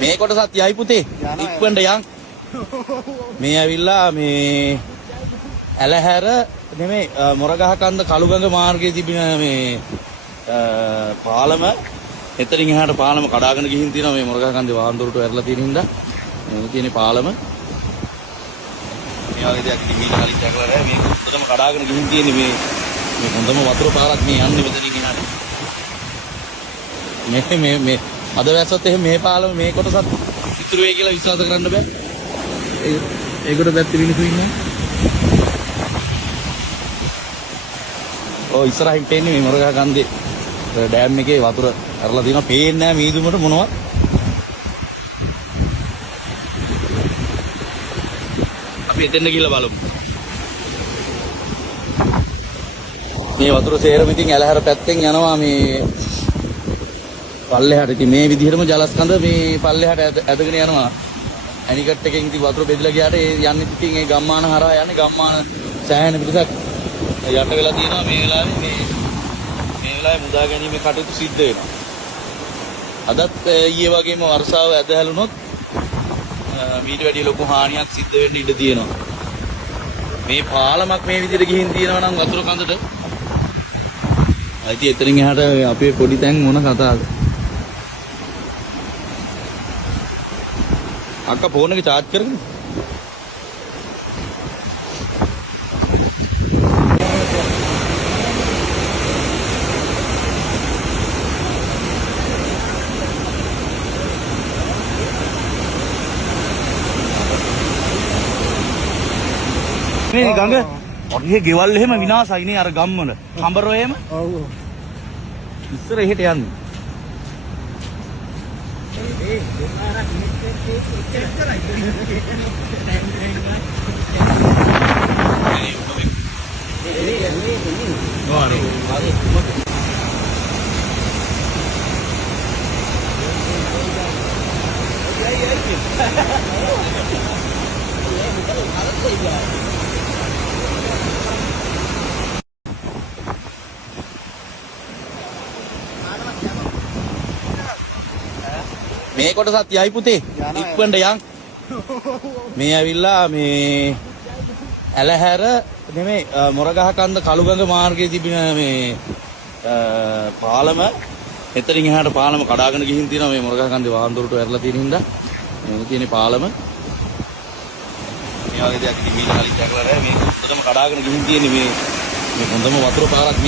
මේ කොටසත් යයි පුතේ. ඉක්වන්න යන්. මේ ඇවිල්ලා මේ ඇලහැර නෙමෙයි මොරගහකන්ද කළුගඟ මාර්ගයේ තිබෙන මේ පාලම එතනින් එහාට පාලම කඩාගෙන ගිහින් තියෙනවා මේ මොරගහකන්දේ වාහනදොරට වැරලා තියෙන හින්දා මේ තියෙන පාලම මේ වගේ දෙයක් ඉතින් මීට කලින් දැකලා නැහැ මේක උඩටම කඩාගෙන ගිහින් තියෙන්නේ මේ හොඳම වතුර පාරක් මේ යන්නේ මෙතනින් එහාට මේ අද වැස්සොත් එහෙම මේ පාලම මේ කොටසත් ඉතුරු වෙයි කියලා විශ්වාස කරන්න බෑ ඒකට පැත්තේ මිනිස්සු ඉන්නේ ඔය ඉස්සරහින් පේන්නේ මේ මොරගහකන්දේ ඩෑම් එකේ වතුර අරලා දිනවා පේන්නේ නැහැ මීදුමට මොනවත් අපි එතෙන්ද ගිහලා බලමු මේ වතුර සේරම ඉතින් ඇලහැර පැත්තෙන් යනවා මේ පල්ලෙහාට ඉතින් මේ විදිහටම ජලස්කන්ධ මේ පල්ලෙහාට ඇදගෙන යනවා ඇනිකට් එකෙන් ඉතින් වතුර බෙදලා ගියාට ඒ යන්නේ ඉතින් ඒ ගම්මාන හරහා යන්නේ ගම්මාන සෑහෙන පිටසක් යට වෙලා තියෙනවා මේ වෙලාවේ මුදා ගැනීම කටයුතු සිද්ධ වෙනවා. අදත් ඊයේ වගේම වර්ෂාව ඇද හැලුනොත් මීට වැඩිය ලොකු හානියක් සිද්ධ වෙන්න ඉඩ තියෙනවා. මේ පාලමක් මේ විදිහට ගිහින් තියෙනවා නම් වතුර කඳට. ඉතින් එතනින් එහාට අපේ පොඩි තැන් මොන කතාවද? අක්කා ෆෝන් එක charge කරගෙන. මේ ගඟ ඔගේ ගෙවල් එහෙම විනාශයි නේ අර ගම් වල. කඹරෝ එහෙම. ඔව්. ඉස්සර එහෙට යන්නේ. මේ කොටසත් යයි පුතේ ඉක්වන්න යන් මේ ඇවිල්ලා මේ ඇලහැර නෙමෙයි මොරගහකන්ද කළුගඟ මාර්ගයේ තිබෙන මේ පාලම එතනින් එහාට පාලම කඩාගෙන ගිහින් තියෙනවා මේ මොරගහකන්දේ වාහනදොරට වැරලා තියෙන හින්දා මේ තියෙන පාලම මේ වගේ දෙයක් ඉතින් මීට කලින් දැකලා නැහැ මේක උඩටම කඩාගෙන ගිහින් තියෙන්නේ මේ හොඳම වතුර පාරක්